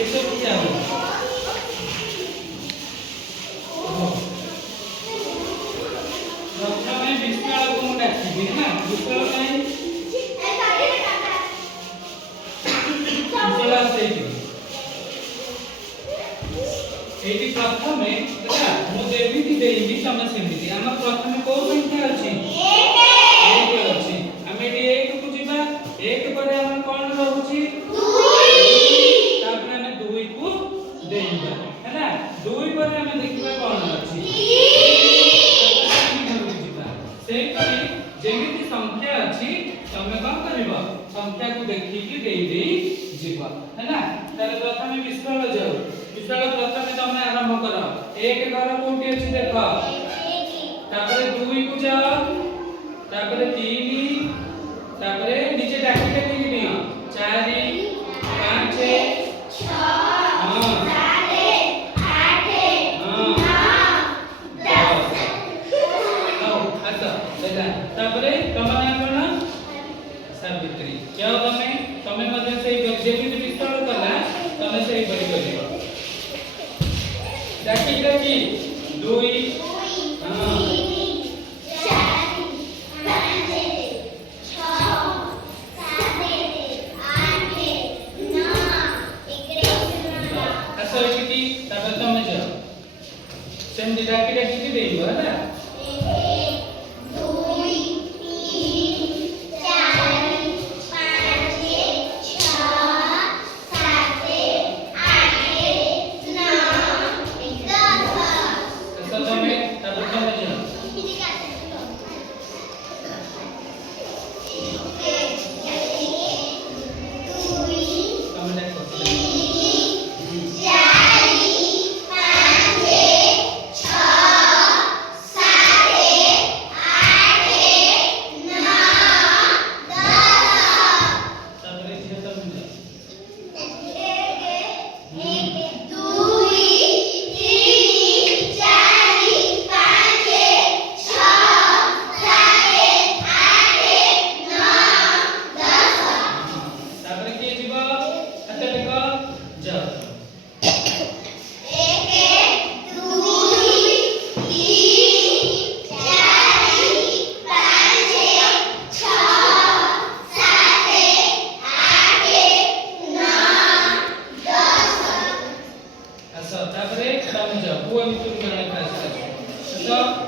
एसबू क्या हो प्रथम विशाल को मुझे डाकिबी ना विशाल नहीं विशाल आसेगी एटी प्रथम देखा मु जेमिति देइबी तमे सेमिति हम प्रथम को संख्या अछि 1 अछि हम एटी 1 को जिबा 1 पर हम कोन रहउछि 2 तापर हम 2 को देइबा हैना 2 पर हम देखिबा कोन अछि 3 सेही करी जेमिति संख्या अछि तमे कोन करबो संख्या को देखिकी देई देई जीवा हैना ताले प्रथम विशाल जाऊ विशाल प्रथम तमे आरंभ करो एक घर कोठी अछि देखो तापर 2 को जाओ तापर 3 तापर नीचे डाकी डाकी नियो 4 5 6 हां 7 8 9 10 अच्छा देखा तापर तमने कोन सावित्री क्या तमे तमे मध्ये से जेमिति विस्तार कला तमे से बड़ी करियो डाकी डाकी 2 हां 4 5 6 7 8 9 अच्छा किती तापर तमे जाओ सेम डाकी डाकी देइबो हैना 1 2 अच्छा तापर तमे जाओ वो भी तुम करने का